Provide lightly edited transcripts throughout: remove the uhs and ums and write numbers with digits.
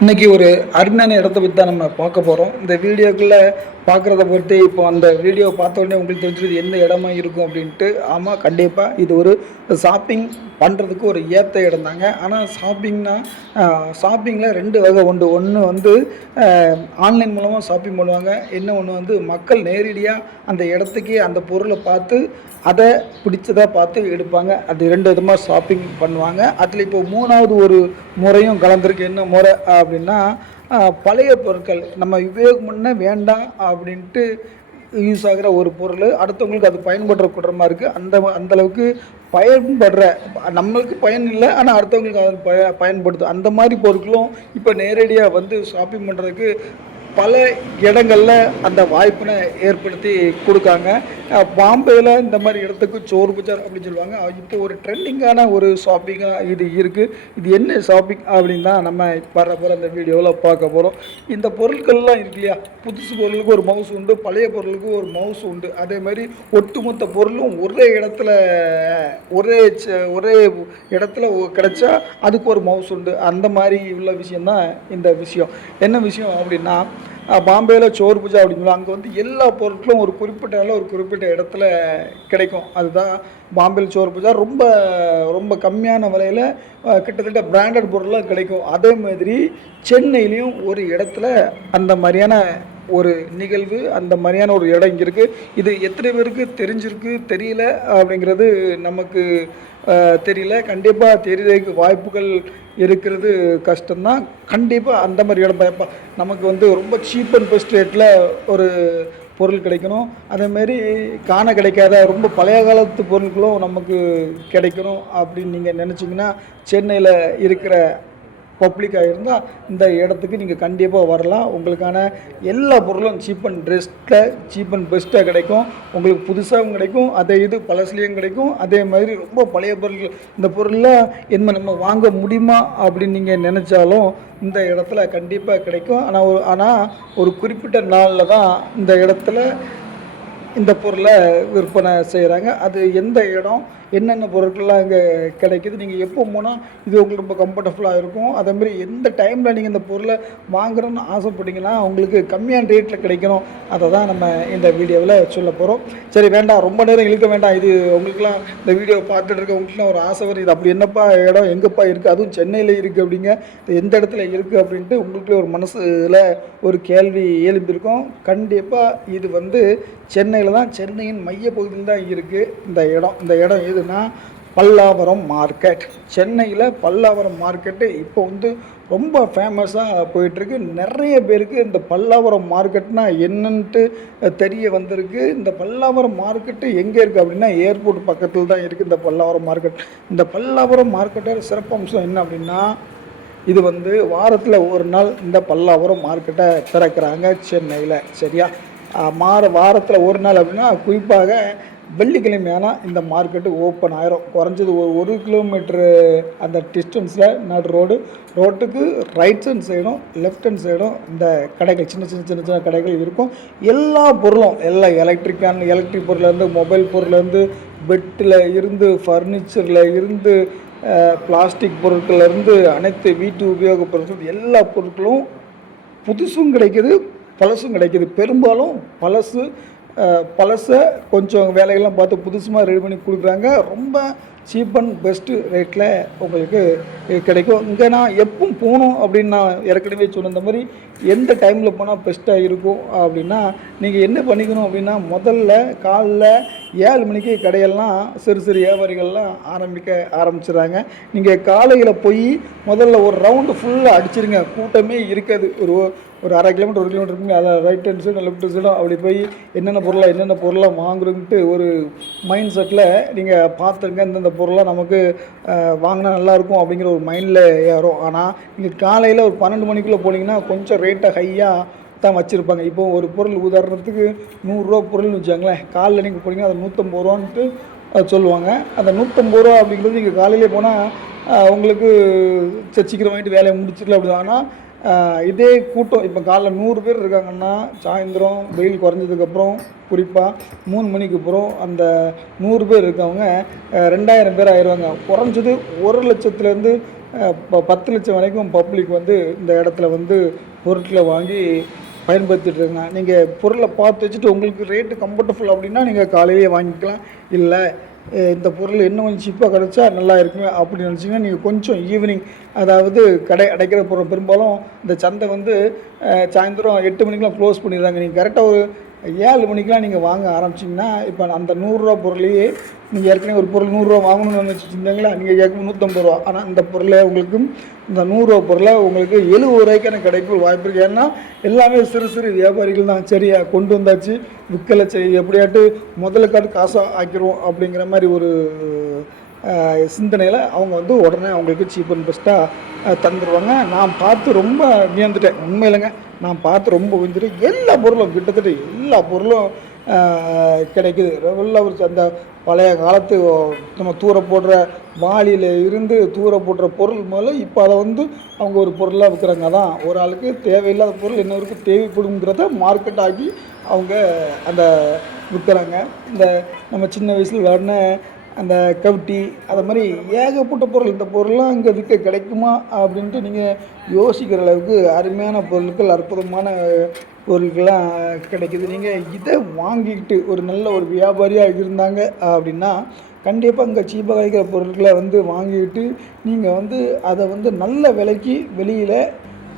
இன்னைக்கு ஒரு அருமையான இடத்த பற்றி தான் நம்ம பார்க்க போகிறோம். இந்த வீடியோக்குள்ளே பார்க்குறத பொறுத்து இப்போ அந்த வீடியோ பார்த்த உடனே உங்களுக்கு தெரிஞ்சது எந்த இடமா இருக்கும் அப்படின்ட்டு. ஆமாம், கண்டிப்பாக இது ஒரு ஷாப்பிங் பண்ணுறதுக்கு ஒரு ஏற்ற இடம் தாங்க. ஆனால் ஷாப்பிங்கில் ரெண்டு வகை உண்டு. ஒன்று வந்து ஆன்லைன் மூலமாக ஷாப்பிங் பண்ணுவாங்க. இன்னொன்று வந்து மக்கள் நேரடியாக அந்த இடத்துக்கே அந்த பொருளை பார்த்து அதை பிடிச்சதாக பார்த்து எடுப்பாங்க. அது ரெண்டு விதமாக ஷாப்பிங் பண்ணுவாங்க. அதில் இப்போ மூணாவது ஒரு முறையும் கலந்துருக்கு. என்ன முறை அப்படின்னா, பழைய பொருட்கள் நம்ம உபயோகம் பண்ண வேண்டாம் அப்படின்ட்டு யூஸ் ஆகிற ஒரு பொருள் அடுத்தவங்களுக்கு அது பயன்படுற குற்றமாக இருக்குது. அந்தளவுக்கு பயன்படுற நம்மளுக்கு பயன் இல்லை, ஆனால் அடுத்தவங்களுக்கு அது பயன்படுது. அந்த மாதிரி பொருட்களும் இப்போ நேரடியாக வந்து ஷாப்பிங் பண்ணுறதுக்கு பல இடங்களில் அந்த வாய்ப்பினை ஏற்படுத்தி கொடுக்காங்க. பாம்பேயில் இந்த மாதிரி இடத்துக்கு சோர் பஜார் அப்படின்னு சொல்லுவாங்க. இப்போ ஒரு ட்ரெண்டிங்கான ஒரு ஷாப்பிங்காக இது இருக்குது. இது என்ன ஷாப்பிங் அப்படின்னு தான் நம்ம வர அந்த வீடியோவில் பார்க்க போகிறோம். இந்த பொருட்கள்லாம் இருக்கு இல்லையா, புதுசு பொருளுக்கு ஒரு மவுஸ் உண்டு, பழைய பொருளுக்கு ஒரு மவுஸ் உண்டு. அதே மாதிரி ஒட்டுமொத்த பொருளும் ஒரே இடத்துல கிடைச்சா அதுக்கு ஒரு மவுஸ் உண்டு. அந்த மாதிரி உள்ள விஷயந்தான் இந்த விஷயம். என்ன விஷயம் அப்படின்னா, பாம்பேயில் சோர் பூஜா அப்படிங்களா, அங்கே வந்து எல்லா பொருட்களும் ஒரு குறிப்பிட்ட இடத்துல கிடைக்கும். அதுதான் பாம்பேயில் சோர் பூஜா. ரொம்ப ரொம்ப கம்மியான விலையில் கிட்டத்தட்ட பிராண்டட் பொருள்லாம் கிடைக்கும். அதே மாதிரி சென்னையிலையும் ஒரு இடத்துல அந்த மாதிரியான ஒரு நிகழ்வு, அந்த மாதிரியான ஒரு இடம் இங்கே இருக்குது. இது எத்தனை பேருக்கு தெரிஞ்சிருக்கு தெரியல அப்படிங்கிறது நமக்கு தெரியல. கண்டிப்பாக தெரியறதுக்கு வாய்ப்புகள் இருக்கிறது கஷ்டம்தான். கண்டிப்பாக அந்த மாதிரி இடம் பயப்பா நமக்கு வந்து ரொம்ப சீப் அண்ட் பெஸ்ட் ரேட்டில் ஒரு பொருள் கிடைக்கணும். அதேமாரி கிடைக்காத ரொம்ப பழைய காலத்து பொருட்களும் நமக்கு கிடைக்கணும் அப்படின்னு நீங்கள் நினச்சிங்கன்னா, சென்னையில் இருக்கிற பப்ளிக்காக இருந்தால் இந்த இடத்துக்கு நீங்கள் கண்டிப்பாக வரலாம். உங்களுக்கான எல்லா பொருளும் சீப் அண்ட் பெஸ்ட்டாக கிடைக்கும். உங்களுக்கு புதுசாகவும் கிடைக்கும், அதே இது பழசுலேயும் கிடைக்கும். அதே மாதிரி ரொம்ப பழைய பொருட்கள், இந்த பொருள்லாம் நம்ம வாங்க முடியுமா அப்படின்னு நீங்கள் நினச்சாலும் இந்த இடத்துல கண்டிப்பாக கிடைக்கும். ஆனால் ஒரு குறிப்பிட்ட நாளில் தான் இந்த இடத்துல இந்த பொருளை விற்பனை செய்கிறாங்க. அது எந்த இடம், என்னென்ன பொருட்கள்லாம் இங்கே கிடைக்கிது, நீங்கள் எப்போ போனால் இது உங்களுக்கு ரொம்ப கம்ஃபர்டபுளாக இருக்கும். அதேமாதிரி எந்த டைமில் நீங்கள் இந்த பொருளை வாங்குறோன்னு ஆசைப்பட்டீங்கன்னா உங்களுக்கு கம்மியான ரேட்டில் கிடைக்கணும். அதை தான் நம்ம இந்த வீடியோவில் சொல்ல போகிறோம். சரி, வேண்டாம், ரொம்ப நேரம் இழுக்க வேண்டாம். இது உங்களுக்குலாம் இந்த வீடியோ பார்த்துட்டு இருக்க உங்களுக்குலாம் ஒரு ஆசை வரும், இது அப்படி என்னப்பா இடம் எங்கேப்பா இருக்குது, அதுவும் சென்னையில் இருக்குது அப்படிங்க, இது எந்த இடத்துல இருக்குது அப்படின்ட்டு உங்களுக்குள்ளே ஒரு மனசில் ஒரு கேள்வி எழும்பியிருக்கும். கண்டிப்பாக இது வந்து சென்னையில் தான், சென்னையின் மையப்பகுதியில் தான் இருக்குது இந்த இடம் எதுனா பல்லாவரம் மார்க்கெட். சென்னையில் பல்லாவரம் மார்க்கெட்டு இப்போ வந்து ரொம்ப ஃபேமஸாக போயிட்டுருக்கு. நிறைய பேருக்கு இந்த பல்லாவரம் மார்க்கெட்னால் என்னன்ட்டு தெரிய வந்திருக்கு. இந்த பல்லாவரம் மார்க்கெட்டு எங்கே இருக்குது அப்படின்னா, ஏர்போர்ட் பக்கத்தில் தான் இருக்குது இந்த பல்லாவரம் மார்க்கெட். இந்த பல்லாவரம் மார்க்கெட்டோட சிறப்பம்சம் என்ன அப்படின்னா, இது வந்து வாரத்தில் ஒரு நாள் இந்த பல்லாவரம் மார்க்கெட்டை திறக்கிறாங்க சென்னையில். சரியா, வாரத்தில் ஒரு நாள் அப்படின்னா குறிப்பாக வெள்ளிக்கிழமையான இந்த மார்க்கெட்டு ஓப்பன் ஆயிரும். குறைஞ்சது ஒரு கிலோமீட்ரு அந்த டிஸ்டன்ஸில் ரோட்டுக்கு ரைட் ஹேண்ட் சைடும் லெஃப்ட் ஹேண்ட் சைடும் இந்த கடைகள், சின்ன கடைகள் இருக்கும். எல்லா பொருளும், எல்லா எலக்ட்ரிக் பொருள்லேருந்து, மொபைல் பொருள்லேருந்து, பெட்டில் இருந்து, ஃபர்னிச்சரில் இருந்து, பிளாஸ்டிக் பொருட்கள்லேருந்து, அனைத்து வீட்டு உபயோகப் பொருட்கள், எல்லா பொருட்களும் புதுசும் கிடைக்கிது, பழசும் கிடைக்கிது. பெரும்பாலும் பழசை கொஞ்சம் வேலைகள்லாம் பார்த்து புதுசுமாக ரெடி பண்ணி கொடுக்குறாங்க. ரொம்ப சீப் அண்ட் பெஸ்ட்டு ரேட்டில் உங்களுக்கு கிடைக்கும். இங்கே நான் எப்பவும் போகணும் அப்படின்னு நான் ஏற்கனவே சொன்ன இந்த மாதிரி எந்த டைமில் போனால் பெஸ்ட்டாக இருக்கும் அப்படின்னா, நீங்கள் என்ன பண்ணிக்கணும் அப்படின்னா, முதல்ல காலைல 7 மணிக்கு கடையெல்லாம் சிறு வியாபாரிகள்லாம் ஆரம்பிச்சிடுறாங்க. நீங்கள் காலையில் போய் முதல்ல ஒரு ரவுண்டு ஃபுல்லாக அடிச்சிருங்க. கூட்டமே இருக்காது. ஒரு 1/2 கிலோமீட்டர் 1 கிலோமீட்டர் இருக்குங்க. அதில் ரைட் ஹேண்ட் சைடும் லெஃப்ட் சைடும் அப்படி போய் என்னென்ன பொருளாக வாங்குறதுன்ட்டு ஒரு மைண்ட் செட்டில் நீங்கள் பார்த்துருங்க. இந்தந்த பொருளாக நமக்கு வாங்கினா நல்லாயிருக்கும் அப்படிங்கிற ஒரு மைண்டில் ஏறும். ஆனால் நீங்கள் காலையில் ஒரு 12 மணிக்குள்ளே போனீங்கன்னா கொஞ்சம் ரேட்டை ஹையாக தான் வச்சுருப்பாங்க. இப்போது ஒரு பொருள் உதாரணத்துக்கு 100 ரூபா பொருள்னு வச்சாங்களேன், காலையில் நீங்கள் போனீங்கன்னா அது 150 ரூபான்ட்டு சொல்லுவாங்க. அந்த 150 ரூபா அப்படிங்கிறது நீங்கள் காலையிலே போனால் உங்களுக்கு சீக்கிரம் வாங்கிட்டு வேலையை முடிச்சிடல அப்படி. ஆனால் இதே கூட்டம் இப்போ காலைல 100 பேர் இருக்காங்கன்னா, சாயந்தரம் வெயில் குறைஞ்சதுக்கப்புறம் குறிப்பாக 3 மணிக்கு அப்புறம் அந்த 100 பேர் இருக்கவங்க 2000 பேர் ஆயிடுவாங்க. குறைஞ்சது 1 லட்சத்துலேருந்து 10 லட்சம் வரைக்கும் பப்ளிக் வந்து இந்த இடத்துல வந்து பொருட்களை வாங்கி பயன்படுத்திட்டு இருக்காங்க. நீங்கள் பொருளை பார்த்து வச்சுட்டு உங்களுக்கு ரேட்டு கம்ஃபர்டபுள் அப்படின்னா நீங்கள் காலையிலேயே வாங்கிக்கலாம். இல்லை இந்த பொருள் இன்னும் கொஞ்சம் சீப்பாக கிடச்சா நல்லா இருக்குமே அப்படின்னு நினச்சிங்கன்னா நீங்கள் கொஞ்சம் ஈவினிங், அதாவது கடை அடைக்கிற பொருள் பெரும்பாலும் இந்த சந்தை வந்து சாயந்தரம் 8 மணிக்கெலாம் க்ளோஸ் பண்ணிடுறாங்க. நீங்கள் கரெக்டாக ஒரு 7 மணிக்கெலாம் நீங்கள் வாங்க ஆரம்பிச்சிங்கன்னா, இப்போ அந்த ரூ. 100 பொருளையே நீங்கள் ஏற்கனவே ஒரு பொருள் ரூ. 100 வாங்கணும்னு வச்சுருந்தீங்களா, நீங்கள் கேட்கும் ரூ. 150. ஆனால் இந்த பொருளை உங்களுக்கு இந்த ரூ. 100 பொருளை உங்களுக்கு ரூ. 70 கிடைக்கும் வாய்ப்பு இருக்குது. ஏன்னா எல்லாமே சிறு சிறு வியாபாரிகள் தான். சரியா கொண்டு வந்தாச்சு, விற்கலை, சரி எப்படியாட்டு முதலுக்காட்டு காசாக ஆக்கிடுவோம் அப்படிங்கிற மாதிரி ஒரு சிந்தனையில் அவங்க வந்து உடனே அவங்களுக்கு சீப் அண்ட் பெஸ்ட்டாக தந்துடுவாங்க. நான் பார்த்து ரொம்ப வியந்துட்டேன். உண்மையிலங்க, நான் பார்த்து ரொம்ப வியந்துட்டேன். எல்லா பொருளும் கிட்டத்தட்ட எல்லா பொருளும் கிடைக்குது. நல்ல ஒரு அந்த பழைய காலத்து நம்ம தூர போடுற வாளியில் இருந்து தூர போடுற பொருள் முதல்ல இப்போ அதை வந்து அவங்க ஒரு பொருளாக விற்கிறாங்க. தான் ஒரு ஆளுக்கு தேவையில்லாத பொருள் இன்னொருக்கு தேவைப்படுங்கிறத மார்க்கெட் ஆக்கி அவங்க அந்த விற்கிறாங்க. இந்த நம்ம சின்ன வயசில் விளையாடின அந்த கவுட்டி, அது மாதிரி ஏகப்பட்ட பொருள், இந்த பொருள்லாம் இங்கே விற்க கிடைக்குமா அப்படின்ட்டு நீங்கள் யோசிக்கிற அளவுக்கு அருமையான பொருட்கள், அற்புதமான பொருட்கள்லாம் கிடைக்கிது. நீங்கள் இதை வாங்கிக்கிட்டு ஒரு நல்ல ஒரு வியாபாரியாக இருந்தாங்க அப்படின்னா கண்டிப்பாக இங்கே சீப்பாக கிடைக்கிற பொருட்களை வந்து வாங்கிக்கிட்டு நீங்கள் வந்து அதை வந்து நல்ல விலைக்கு வெளியில்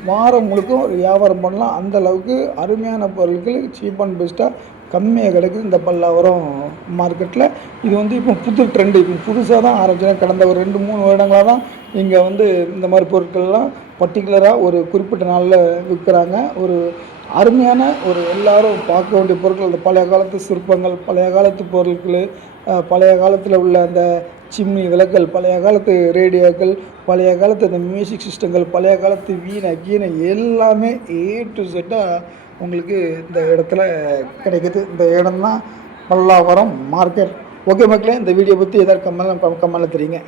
வாரம் முழுக்க ஒரு வியாபாரம் பண்ணலாம். அந்தளவுக்கு அருமையான பொருட்கள் சீப் அண்ட் பெஸ்ட்டாக கம்மியாக கிடைக்குது இந்த பல்லாவரம் மார்க்கெட்டில். இது வந்து இப்போ புது ட்ரெண்டு, இப்போ புதுசாக தான் ஆரம்பிச்சேன். கடந்த ஒரு 2-3 வருடங்களாக தான் இங்கே வந்து இந்த மாதிரி பொருட்கள்லாம் பர்டிகுலராக ஒரு குறிப்பிட்ட நாளில் விற்கிறாங்க. ஒரு அருமையான ஒரு எல்லாரும் பார்க்க வேண்டிய பொருட்கள், அந்த பழைய காலத்து சிற்பங்கள், பழைய காலத்து பொருட்கள், பழைய காலத்தில் உள்ள அந்த சிம்னி விளக்குகள், பழைய காலத்து ரேடியோக்கள், பழைய காலத்து அந்த மியூசிக் சிஸ்டங்கள், பழைய காலத்து வீணை கீனை எல்லாமே A to Z உங்களுக்கு இந்த இடத்துல கிடைக்குது. இந்த இடம் தான் பல்லாவரம் மார்க்கெட். ஓகே மக்களே, இந்த வீடியோ பற்றி ஏதாவது கமெண்ட்ல தெரியுங்க.